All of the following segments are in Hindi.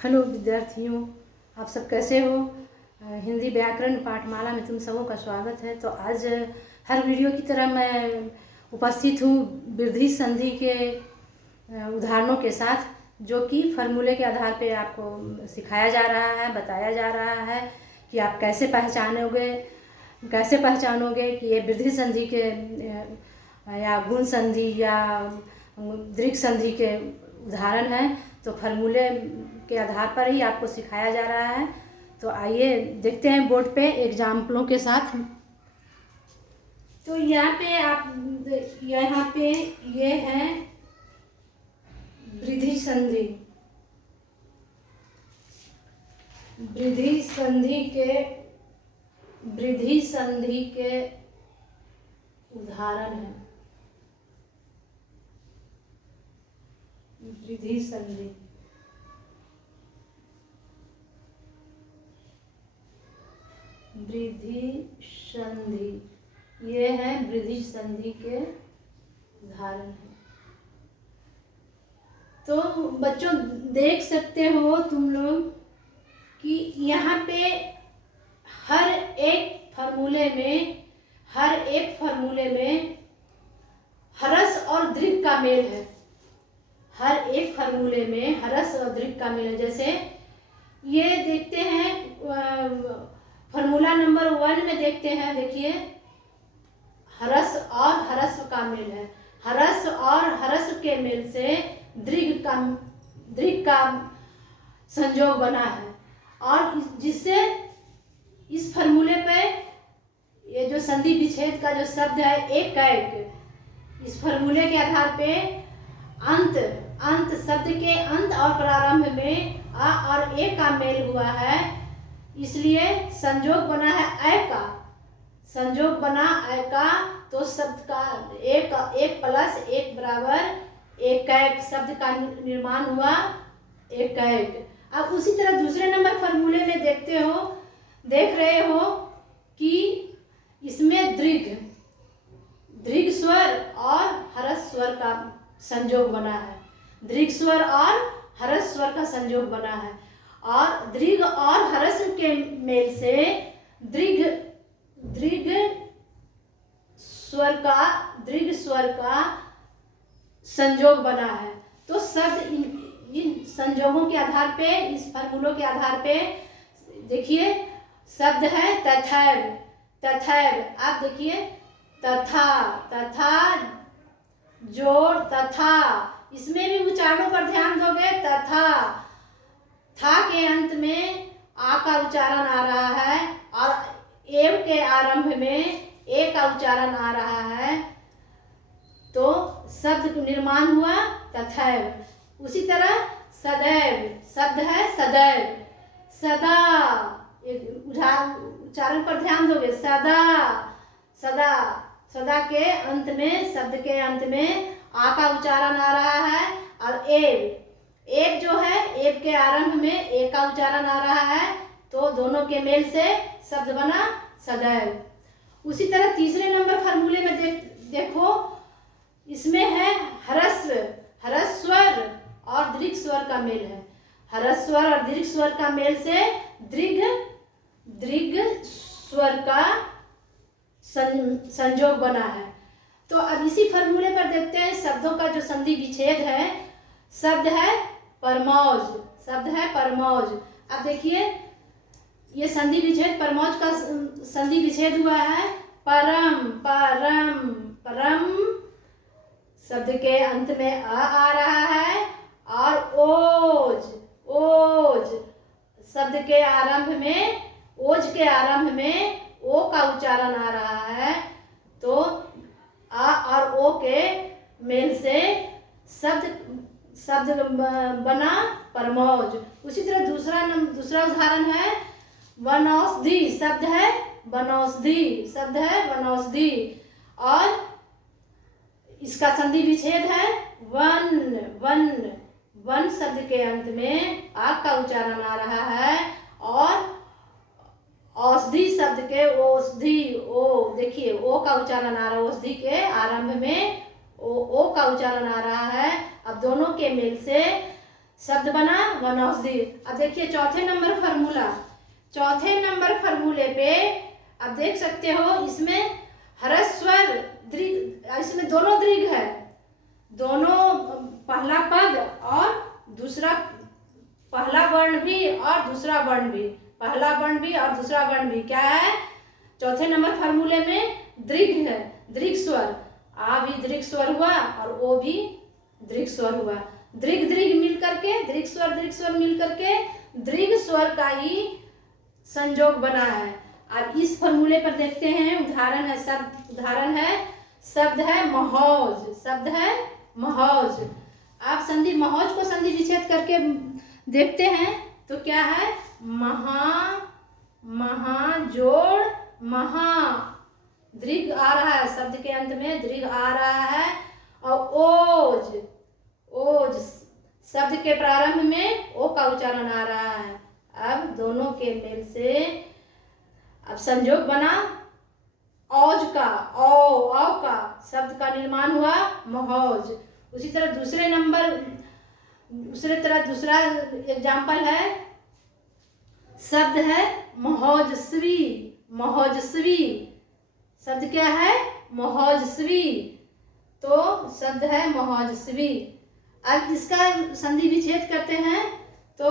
हेलो विद्यार्थियों, आप सब कैसे हो। हिंदी व्याकरण पाठमाला में तुम सबों का स्वागत है। तो आज हर वीडियो की तरह मैं उपस्थित हूँ वृद्धि संधि के उदाहरणों के साथ, जो कि फार्मूले के आधार पे आपको सिखाया जा रहा है, बताया जा रहा है कि आप कैसे पहचानोगे कि ये वृद्धि संधि के या गुण संधि या दीर्घ संधि के उदाहरण हैं। तो फार्मूले के आधार पर ही आपको सिखाया जा रहा है। तो आइए देखते हैं बोर्ड पे एग्जाम्पलों के साथ। तो यहाँ पे ये है वृद्धि संधि। वृद्धि संधि के उदाहरण है। वृद्धि संधि ये है वृद्धि संधि के उदाहरण है। तो बच्चों देख सकते हो तुम लोग कि यहाँ पे हर एक फार्मूले में ह्रस्व और दीर्घ का मेल है। हर एक फार्मूले में ह्रस्व और दीर्घ का मेल है। जैसे ये देखते हैं फार्मूला नंबर 1 में देखते हैं, देखिए ह्रस्व और ह्रस्व का मेल है। ह्रस्व और ह्रस्व के मेल से दीर्घ का संयोग बना है, और जिससे इस फार्मूले पे ये जो संधि विच्छेद का जो शब्द है एक कैक, इस फार्मूले के आधार पे अंत शब्द के अंत और प्रारंभ में आ और ए का मेल हुआ है, इसलिए संयोग बना है ए का। संयोग बना ए का, तो शब्द का एक प्लस एक बराबर एक कैक, शब्द का निर्माण हुआ एक कैक। अब उसी तरह दूसरे नंबर फार्मूले में देख रहे हो कि इसमें दीर्घ स्वर और ह्रस्व स्वर का संयोग बना है। दीर्घ स्वर और ह्रस्व स्वर का संयोग बना है, और दीर्घ और ह्रस्व के मेल से दीर्घ स्वर का संयोग बना है। तो शब्द इन संयोगों के आधार पे, इस फार्मूलों के आधार पे देखिए शब्द है तथैव। आप देखिए तथा जोड़ तथा, इसमें भी उच्चारणों पर ध्यान दोगे। तथा था के अंत में आ का उच्चारण आ रहा है, और एव के आरंभ में ए का उच्चारण आ रहा है, तो शब्द निर्माण हुआ तथैव। उसी तरह सदैव, शब्द है सदा, उच्चारण पर ध्यान दोगे। सदा के अंत में, शब्द के अंत में आ का उच्चारण आ रहा है, और एव जो है, एव के आरंभ में ए का उच्चारण आ रहा है, तो दोनों के मेल से शब्द बना सदैव। उसी तरह तीसरे नंबर फार्मूले में देखो, इसमें है ह्रस्व स्वर और दीर्घ स्वर का मेल है। ह्रस्व स्वर और दीर्घ स्वर का मेल से दीर्घ स्वर का संयोग बना है। तो अब इसी फार्मूले पर देखते हैं शब्दों का जो संधि विच्छेद है। शब्द है परमौज। अब देखिए ये संधि विच्छेद, परमौज का संधि विच्छेद हुआ है। परम शब्द के अंत में आ रहा है, और ओज शब्द के आरंभ में, ओज के आरंभ में ओ का उच्चारण आ रहा है, तो आ और ओ के मेल से शब्द बना परमौज। उसी तरह दूसरा उदाहरण है वनौषधि। शब्द है वनौषधि, और इसका संधि विच्छेद है वन शब्द के अंत में आ का उच्चारण आ रहा है, और औषधि शब्द के देखिए ओ का उच्चारण आ रहा है। औषधि के आरंभ में ओ का उच्चारण आ रहा है। अब दोनों के मेल से शब्द बना वनौषधि। अब देखिए चौथे नंबर फार्मूला, चौथे नंबर फार्मूले पे अब देख सकते हो इसमें ह्रस्वर दीर्घ, इसमें दोनों दीर्घ है, दोनों पहला पद और दूसरा, पहला वर्ण भी और दूसरा वर्ण भी, पहला वर्ण भी और दूसरा वर्ण भी क्या है चौथे नंबर फार्मूले में दीर्घ है, दीर्घ स्वर। आ भी दीर्घ स्वर हुआ और ओ भी दीर्घ स्वर हुआ। दीर्घ दीर्घ मिल करके दीर्घ स्वर मिल करके दीर्घ स्वर का ही संयोग बना है। अब इस फॉर्मूले पर देखते हैं, उदाहरण है शब्द, उदाहरण है शब्द है महौज, शब्द है महौज। आप संधि महौज को संधि विच्छेद करके देखते हैं तो क्या है महा, महा जोड़ महा, दीर्घ आ रहा है, शब्द के अंत में दीर्घ आ रहा है। और ओज, ओज शब्द के प्रारंभ में ओ का उच्चारण आ रहा है। अब दोनों के मेल से अब संयोग बना औज का, औ का शब्द का निर्माण हुआ महौज। उसी तरह दूसरा एग्जाम्पल है शब्द है महोजस्वी, महोजस्वी शब्द क्या है महोजस्वी, तो शब्द है महोजस्वी। अब इसका संधि विच्छेद करते हैं तो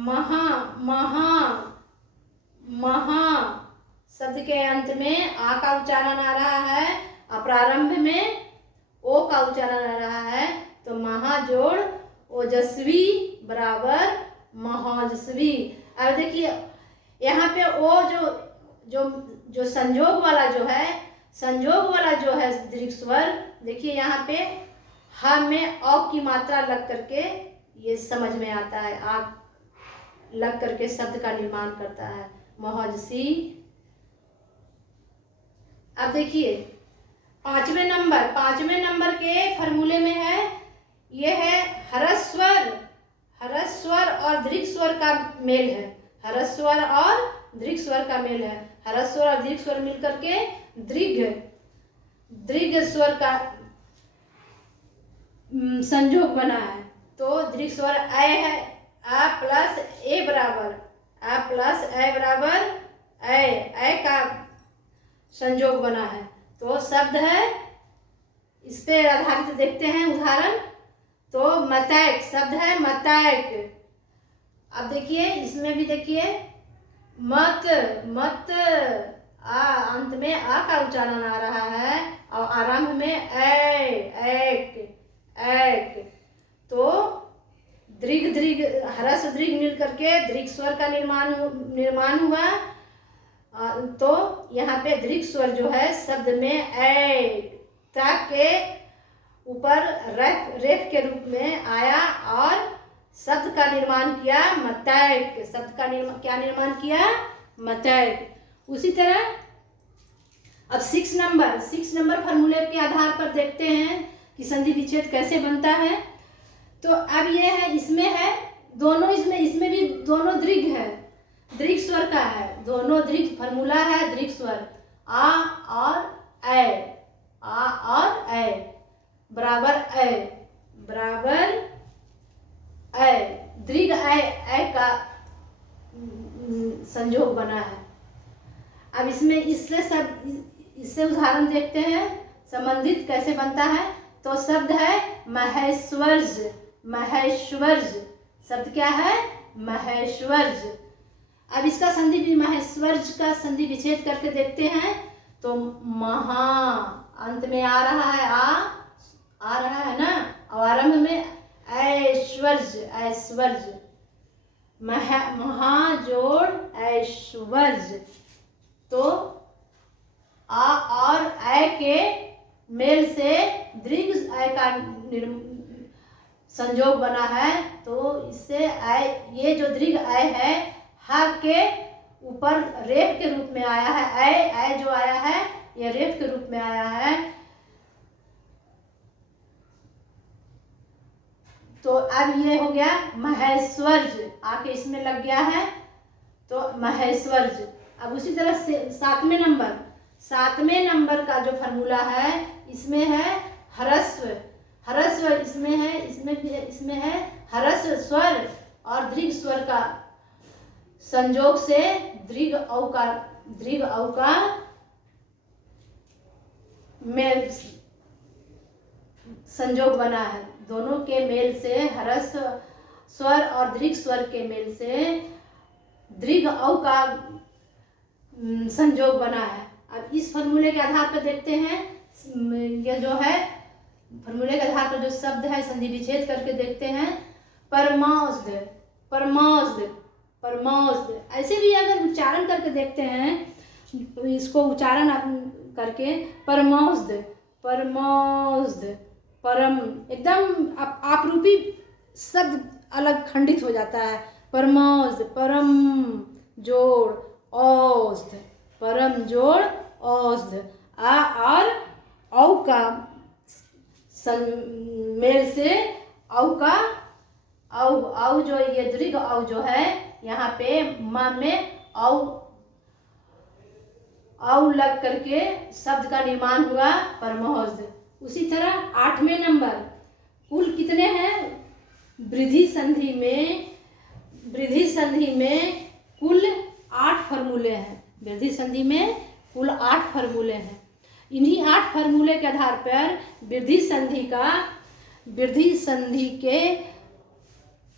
महा, महा, महा शब्द के अंत में आ का उच्चारण आ रहा है और प्रारंभ में ओ का उच्चारण आ रहा है, तो महा जोड़ ओजस्वी बराबर महोजस्वी। अब देखिए यहाँ पे ओ जो संयोग वाला जो है, संयोग वाला जो है दीर्घ स्वर, देखिए यहाँ पे ह में औ की मात्रा लग करके ये समझ में आता है, आ लग करके शब्द का निर्माण करता है महोजसी। अब देखिए पांचवें नंबर के फॉर्मूले में है, ये है ह्रस्वर, ह्रस्वर और दीर्घ स्वर का मेल है, ह्रस्वर और दीर्घ स्वर का मेल है। ह्रस्वर और दीर्घ स्वर मिलकर के दीर्घ स्वर का संयोग बना है। तो दीर्घ स्वर अ है, आ प्लस ए बराबर, आ प्लस ए बराबर अ का संयोग बना है। तो शब्द है, इस पे आधारित देखते हैं उदाहरण, तो मतैक, शब्द है मतैक। अब देखिए इसमें भी देखिए मत, मत आ अंत में आ का उच्चारण आ रहा है और आरंभ में एक, एक, तो दीर्घ दीर्घ ह्रस्व दीर्घ मिल करके दीर्घ स्वर का निर्माण हुआ। तो यहाँ पे दीर्घ स्वर जो है शब्द में तक के ऊपर रेफ के रूप में आया और शब्द का निर्माण किया मतैक, शब्द का क्या निर्माण किया मतैक। उसी तरह अब 6 नंबर फार्मूले के आधार पर देखते हैं कि संधि विच्छेद कैसे बनता है। तो अब ये है, इसमें है दोनों, इसमें भी दोनों दीर्घ है, दीर्घ स्वर का है, दोनों दीर्घ फार्मूला है दीर्घ स्वर आ और ए, आ और ए बराबर ए, दीर्घ ए का संयोग बना है। अब इसमें इससे उदाहरण देखते हैं संबंधित कैसे बनता है। तो शब्द है महेश्वर्ज, महेश्वर्ज शब्द क्या है महेश्वर्ज। अब इसका संधि भी महेश्वर्ज का संधि विच्छेद करके देखते हैं तो महा अंत में आ रहा है, आ रहा है ना, और आरंभ में ऐश्वर्ज, ऐश्वर्ज, महा जोड़ ऐश्वर्ज। तो आ और ऐ के मेल से दीर्घ ऐ का संयोग बना है। तो इससे ऐ, ये जो दीर्घ ऐ है हा के ऊपर रेफ के रूप में आया है, ऐ जो आया है ये रेफ के रूप में आया है। तो अब ये हो गया महेश्वर्ज, आके इसमें लग गया है तो महेश्वर्ज। अब उसी तरह से 7वें नंबर का जो फार्मूला है, इसमें है ह्रस्व, ह्रस्व इसमें है, इसमें इसमें है ह्रस्व स्वर और दीर्घ स्वर का संयोग से दीर्घ औ का मेल संयोग बना है। दोनों के मेल से ह्रस्व स्वर और दीर्घ स्वर के मेल से दीर्घ औ का संयोग बना है। अब इस फॉर्मूले के आधार पर देखते हैं, ये जो है फॉर्मूले के आधार पर जो शब्द है संधि विच्छेद करके देखते हैं। परमाउस्ड, परमाउस्ड, परमाउस्ड, ऐसे भी अगर उच्चारण करके देखते हैं, इसको उच्चारण करके परमाउस्ड, परमाउस्ड, परम, एकदम आपरूपी शब्द अलग खंडित हो जाता है। परमाउस्ड, परम जोड़ औस्ध, परम जोड़ औस्ध, आ और औ का मेल से औ का औ जो ये दीर्घ औ जो है यहाँ पे म में औ लग करके शब्द का निर्माण हुआ परमोहस्द। उसी तरह 8वें नंबर, कुल कितने हैं वृद्धि संधि में कुल 8 फॉर्मूले हैं। वृद्धि संधि में कुल 8 फॉर्मूले हैं। इन्हीं 8 फॉर्मूले के आधार पर वृद्धि संधि के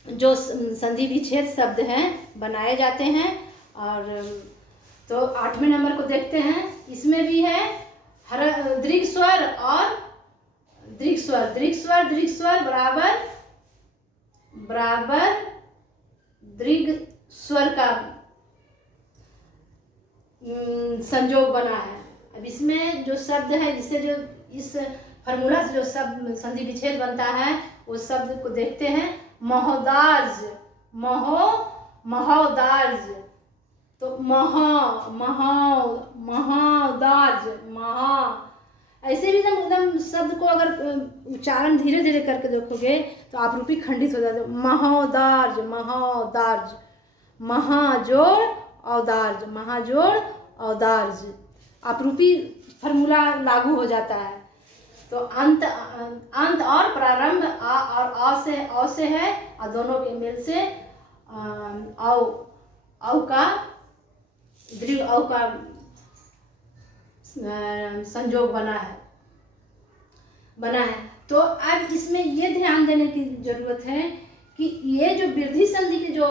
जो संधि विच्छेद शब्द हैं बनाए जाते हैं। और तो 8वें नंबर को देखते हैं। इसमें भी है दीर्घ स्वर और दीर्घ स्वर, दीर्घ स्वर, दीर्घ स्वर बराबर दीर्घ स्वर का संयोग बना है। अब इसमें जो शब्द है, जिससे जो इस फॉर्मूला से जो शब्द संधि विच्छेद बनता है, उस शब्द को देखते हैं। महोदार्ज, महोदार्ज, तो महादार्ज, ऐसे भी एकदम शब्द को अगर उच्चारण धीरे धीरे करके देखोगे तो आपरूपी खंडित हो जाता है। महोदार्ज, महोदार्ज, महाजोड़ औदार्ज, महाजोड़ औदार्ज, आपरूपी फॉर्मूला लागू हो जाता है। तो अंत और प्रारंभ आ और अ से है, और दोनों के मेल से औ का दीर्घ औ का संयोग बना है। तो अब इसमें ये ध्यान देने की जरूरत है कि ये जो वृद्धि संधि के जो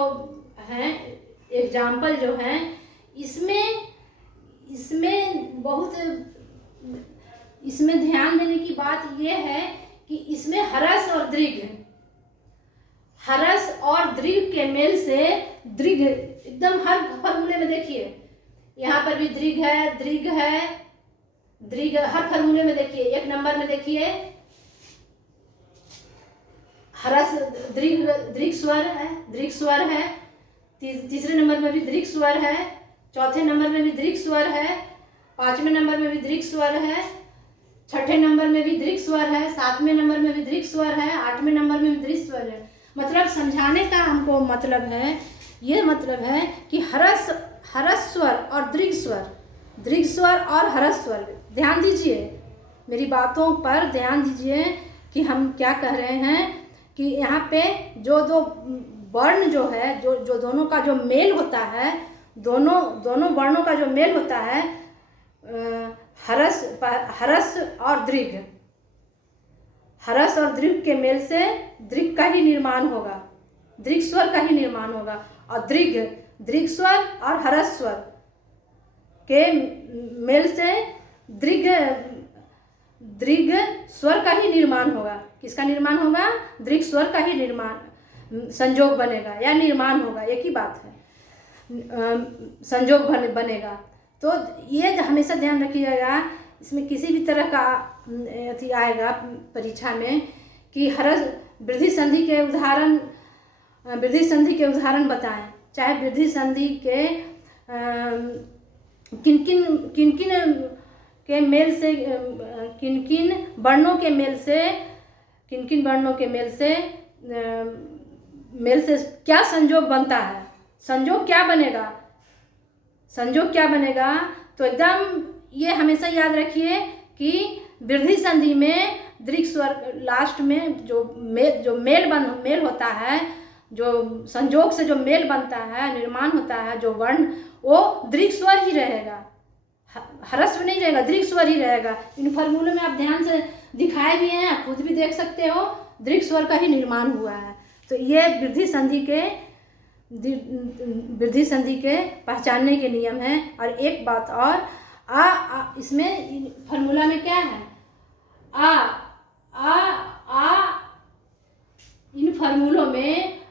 हैं एग्जाम्पल जो हैं, इसमें ध्यान देने की बात ये है कि इसमें ह्रस्व और दीर्घ के मेल से दीर्घ एकदम हर फॉर्मूले में देखिए, यहाँ पर भी दीर्घ है, दीर्घ हर फॉर्मूले में देखिए। 1 नंबर में देखिए ह्रस्व दीर्घ स्वर है, तीसरे नंबर में भी दीर्घ स्वर है, चौथे नंबर में भी दीर्घ स्वर है, 5वें नंबर में भी दीर्घ स्वर है, 6ठे नंबर में भी दीर्घ स्वर है, 7वें नंबर में भी दीर्घ स्वर है, 8वें नंबर में भी दीर्घ स्वर है। मतलब समझाने का हमको मतलब है, ये मतलब है कि ह्रस्व स्वर और दीर्घ स्वर और ह्रस्व स्वर, ध्यान दीजिए मेरी बातों पर, ध्यान दीजिए कि हम क्या कह रहे हैं कि यहाँ पे जो दो वर्ण जो है, जो दोनों का जो मेल होता है, दोनों वर्णों का जो मेल होता है, ह्रस्व और दीर्घ के मेल से दीर्घ का ही निर्माण होगा, दीर्घ स्वर का ही निर्माण होगा। और दीर्घ स्वर और ह्रस्व स्वर के मेल से दीर्घ स्वर का ही निर्माण होगा। किसका निर्माण होगा? दीर्घ स्वर का ही निर्माण, संयोग बनेगा या निर्माण होगा, एक ही बात है, संयोग बनेगा। तो ये हमेशा ध्यान रखिएगा, इसमें किसी भी तरह का अथी आएगा परीक्षा में कि वृद्धि संधि के उदाहरण बताएं। चाहे वृद्धि संधि के किन के मेल से, किन वर्णों के मेल से क्या संयोग बनता है, संयोग क्या बनेगा। तो एकदम ये हमेशा याद रखिए कि वृद्धि संधि में दीर्घ स्वर लास्ट में जो मेल होता है, जो संजोग से जो मेल बनता है, निर्माण होता है जो वर्ण, वो दीर्घ स्वर ही रहेगा, ह्रस्व नहीं रहेगा, दीर्घ स्वर ही रहेगा। इन फॉर्मूलों में आप ध्यान से दिखाए भी हैं, खुद भी देख सकते हो, दीर्घ स्वर का ही निर्माण हुआ है। तो ये वृद्धि संधि के पहचानने के नियम हैं। और एक बात और, इसमें फॉर्मूला में क्या है, इन फॉर्मूलों में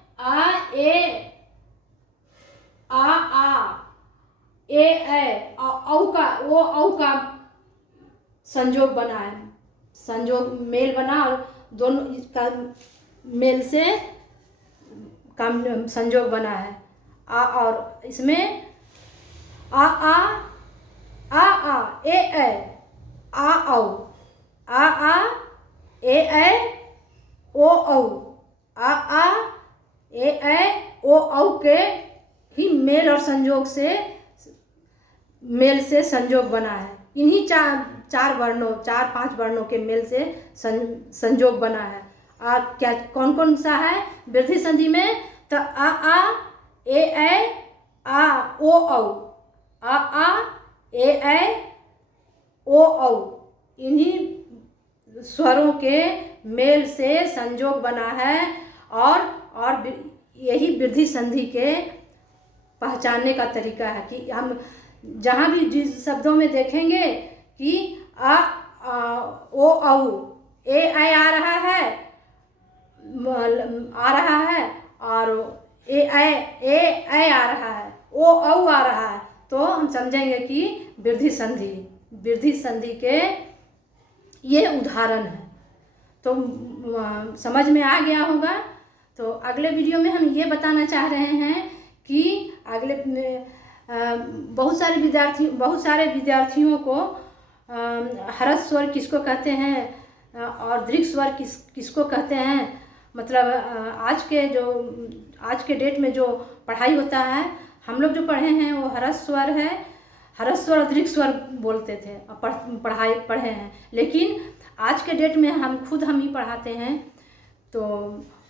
औ का संजोग बना है, संजोग मेल बना, और दोनों इसका मेल से काम संजोग बना है। और इसमें ए ओ औ के ही मेल और संजोग से संजोग बना है। इन्हीं चार पांच वर्णों के मेल से संजोग बना है। क्या कौन कौन सा है वृद्धि संधि में? तो ओ औ, इन्हीं स्वरों के मेल से संजोग बना है। और यही वृद्धि संधि के पहचानने का तरीका है कि हम जहाँ भी जिस शब्दों में देखेंगे कि ओ औ ए आ रहा है और ए आ रहा है, ओ औ आ रहा है, तो हम समझेंगे कि वृद्धि संधि के ये उदाहरण है। तो समझ में आ गया होगा। तो अगले वीडियो में हम ये बताना चाह रहे हैं कि अगले बहुत सारे विद्यार्थियों को ह्रस्व स्वर किसको कहते हैं और दीर्घ स्वर किसको कहते हैं। मतलब आज के डेट में जो पढ़ाई होता है, हम लोग जो पढ़े हैं वो ह्रस्व स्वर है, ह्रस्व स्वर और दीर्घ स्वर बोलते थे और पढ़े हैं। लेकिन आज के डेट में हम ही पढ़ाते हैं, तो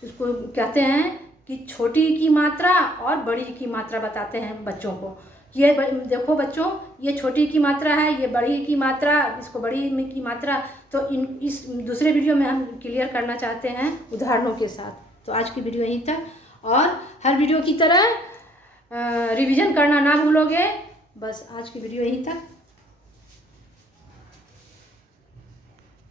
उसको कहते हैं कि छोटी की मात्रा और बड़ी की मात्रा बताते हैं बच्चों को। ये देखो बच्चों, ये छोटी की मात्रा है, ये बड़ी की मात्रा, इसको बड़ी की मात्रा। तो इस दूसरे वीडियो में हम क्लियर करना चाहते हैं उदाहरणों के साथ। तो आज की वीडियो यहीं तक, और हर वीडियो की तरह रिवीजन करना ना भूलोगे। बस आज की वीडियो यहीं तक।